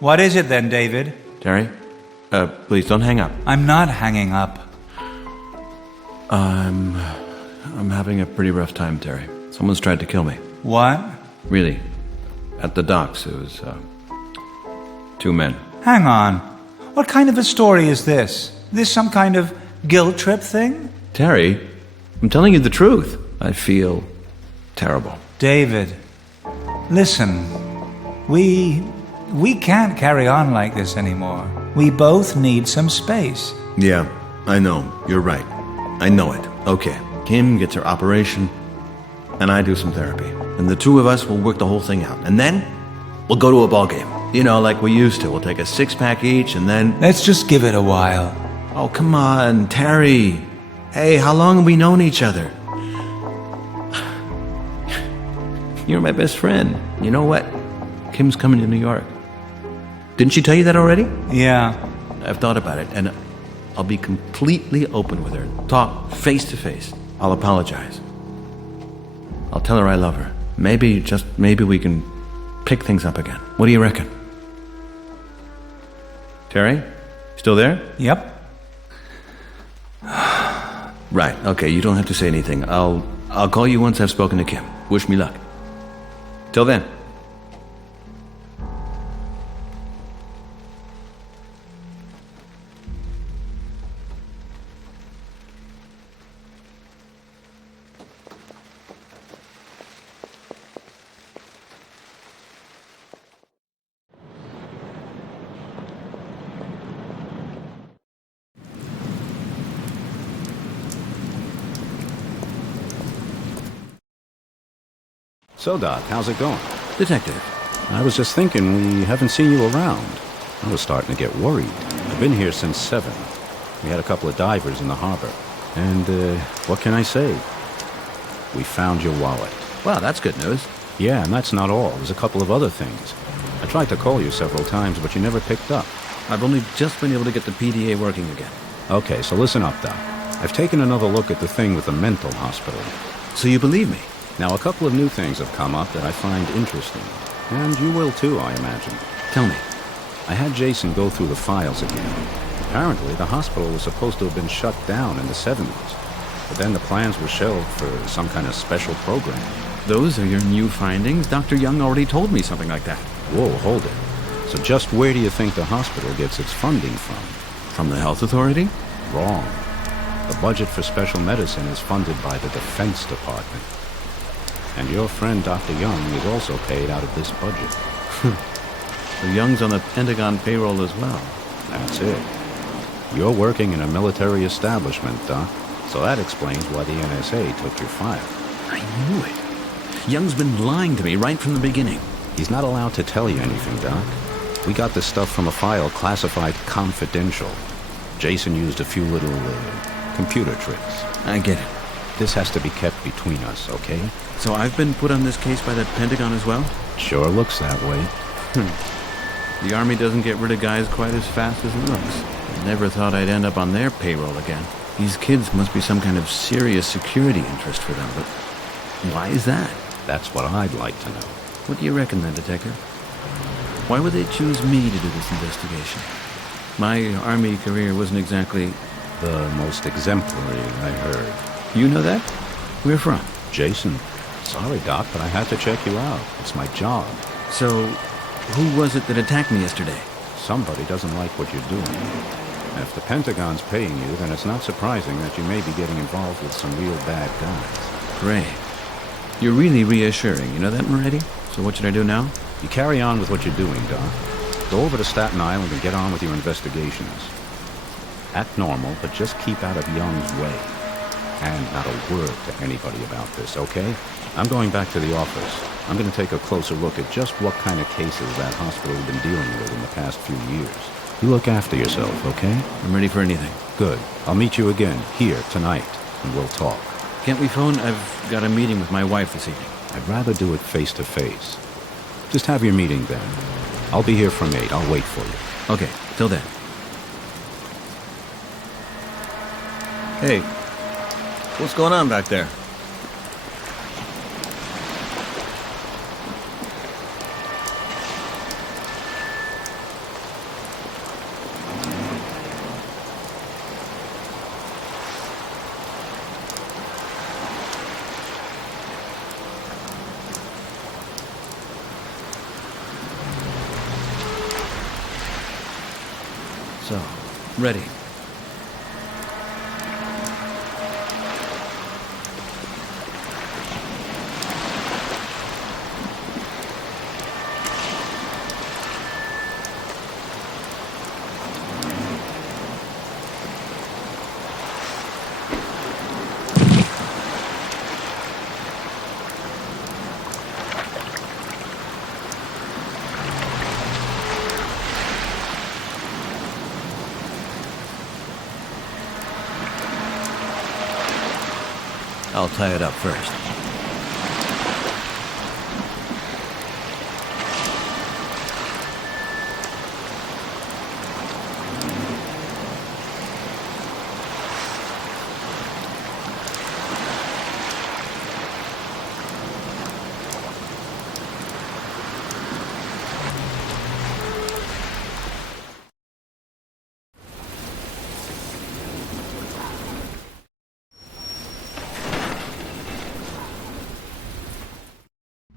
What is it then, David? Terry, please don't hang up. I'm not hanging up. I'm having a pretty rough time, Terry. Someone's tried to kill me. What? Really. At the docks, it was, 2 men. Hang on. What kind of a story is this? This some kind of guilt trip thing? Terry, I'm telling you the truth. I feel terrible. David, listen. We can't carry on like this anymore. We both need some space. Yeah, I know. You're right. I know it. Okay. Kim gets her operation, and I do some therapy. And the two of us will work the whole thing out. And then, we'll go to a ball game. You know, like we used to. We'll take a 6-pack each, and then... Let's just give it a while. Oh, come on, Terry. Hey, how long have we known each other? You're my best friend. You know what? Kim's coming to New York. Didn't she tell you that already? Yeah. I've thought about it, and I'll be completely open with her. Talk face to face. I'll apologize. I'll tell her I love her. Maybe, just maybe we can pick things up again. What do you reckon? Terry? Still there? Yep. Right, okay, you don't have to say anything. I'll call you once I've spoken to Kim. Wish me luck. Till then. So, Doc, how's it going? Detective. I was just thinking we haven't seen you around. I was starting to get worried. I've been here since 7. We had a couple of divers in the harbor. And, what can I say? We found your wallet. Wow, that's good news. Yeah, and that's not all. There's a couple of other things. I tried to call you several times, but you never picked up. I've only just been able to get the PDA working again. Okay, so listen up, Doc. I've taken another look at the thing with the mental hospital. So you believe me? Now, a couple of new things have come up that I find interesting. And you will too, I imagine. Tell me. I had Jason go through the files again. Apparently, the hospital was supposed to have been shut down in the 70s. But then the plans were shelved for some kind of special program. Those are your new findings? Dr. Young already told me something like that. Whoa, hold it. So just where do you think the hospital gets its funding from? From the health authority? Wrong. The budget for special medicine is funded by the Defense Department. And your friend Dr. Young is also paid out of this budget. So Young's on the Pentagon payroll as well. That's it. You're working in a military establishment, Doc. So that explains why the NSA took your file. I knew it. Young's been lying to me right from the beginning. He's not allowed to tell you anything, Doc. We got this stuff from a file classified confidential. Jason used a few little, computer tricks. I get it. This has to be kept between us, okay? So I've been put on this case by the Pentagon as well? Sure looks that way. The Army doesn't get rid of guys quite as fast as it looks. I never thought I'd end up on their payroll again. These kids must be some kind of serious security interest for them, but why is that? That's what I'd like to know. What do you reckon then, Detective? Why would they choose me to do this investigation? My Army career wasn't exactly... The most exemplary, I heard. You know that? Where from? Jason. Sorry, Doc, but I had to check you out. It's my job. So, who was it that attacked me yesterday? Somebody doesn't like what you're doing. And if the Pentagon's paying you, then it's not surprising that you may be getting involved with some real bad guys. Great. You're really reassuring. You know that, Moretti? So what should I do now? You carry on with what you're doing, Doc. Go over to Staten Island and get on with your investigations. Act normal, but just keep out of Young's way. And not a word to anybody about this, okay? I'm going back to the office. I'm going to take a closer look at just what kind of cases that hospital has been dealing with in the past few years. You look after yourself, okay? I'm ready for anything. Good. I'll meet you again, here, tonight, and we'll talk. Can't we phone? I've got a meeting with my wife this evening. I'd rather do it face to face. Just have your meeting then. I'll be here from 8. I'll wait for you. Okay, till then. Hey, what's going on back there? So, ready. I'll tie it up first.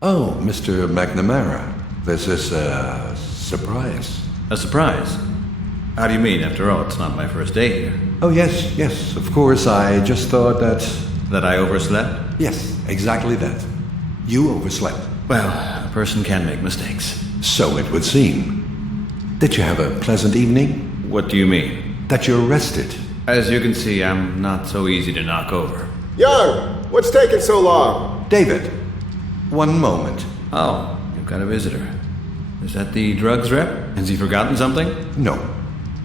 Oh, Mr. McNamara, this is a surprise. A surprise? How do you mean? After all, it's not my first day here. Oh, yes, of course. I just thought that... That I overslept? Yes, exactly that. You overslept. Well, a person can make mistakes. So it would seem. Did you have a pleasant evening? What do you mean? That you're rested. As you can see, I'm not so easy to knock over. Young, what's taking so long? David, one moment. Oh, you've got a visitor. Is that the drugs rep? Has he forgotten something? No.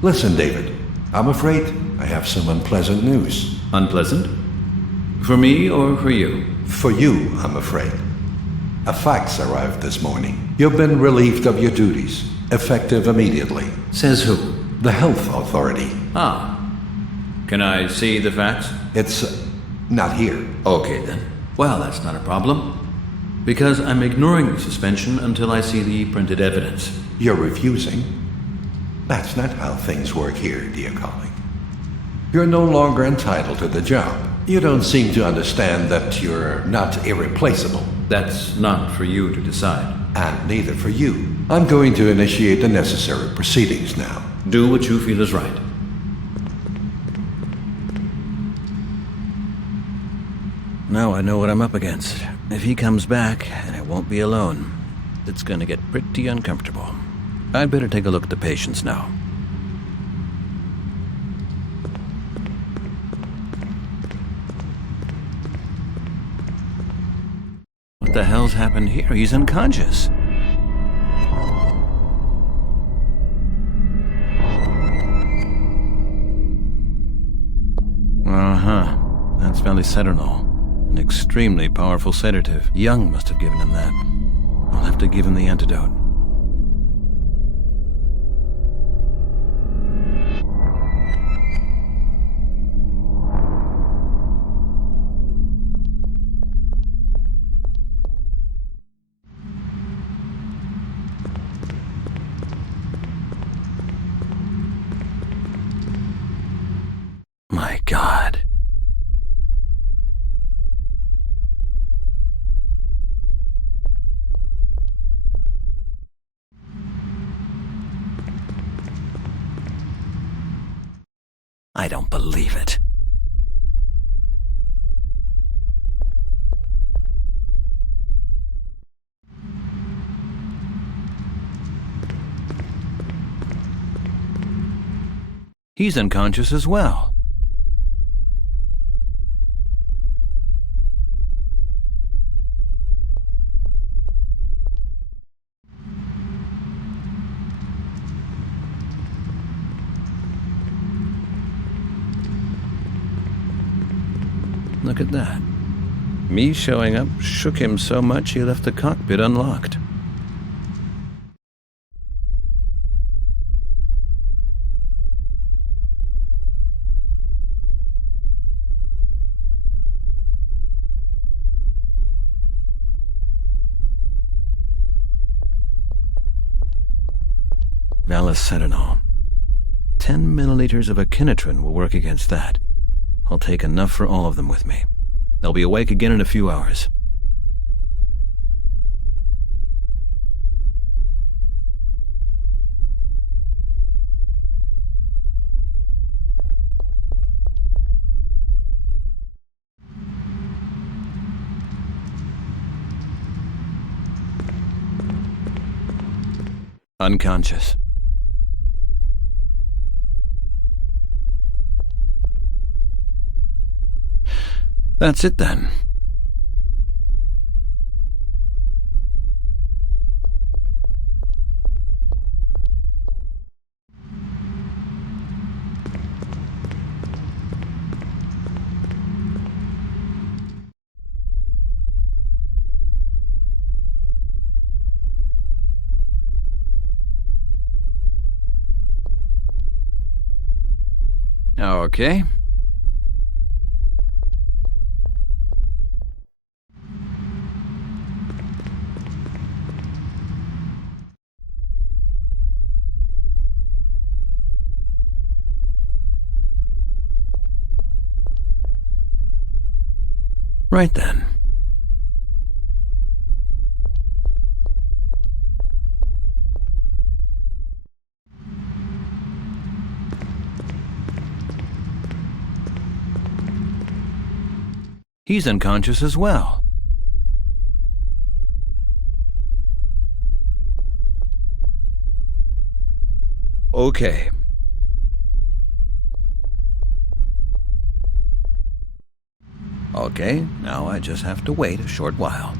Listen, David. I'm afraid I have some unpleasant news. Unpleasant? For me or for you? For you, I'm afraid. A fax arrived this morning. You've been relieved of your duties, effective immediately. Says who? The health authority. Ah. Can I see the fax? It's not here. Okay then. Well, that's not a problem. Because I'm ignoring the suspension until I see the printed evidence. You're refusing? That's not how things work here, dear colleague. You're no longer entitled to the job. You don't seem to understand that you're not irreplaceable. That's not for you to decide. And neither for you. I'm going to initiate the necessary proceedings now. Do what you feel is right. Now I know what I'm up against. If he comes back, and I won't be alone, it's going to get pretty uncomfortable. I'd better take a look at the patients now. What the hell's happened here? He's unconscious. Uh-huh. That's Valicetinol. An extremely powerful sedative. Young must have given him that. I'll have to give him the antidote. My God. I don't believe it. He's unconscious as well. Look at that. Me showing up shook him so much he left the cockpit unlocked. Valicetinol. 10 milliliters of echinotrin will work against that. I'll take enough for all of them with me. They'll be awake again in a few hours. Unconscious. That's it then. Okay. Right then. He's unconscious as well. Okay. Okay, now I just have to wait a short while.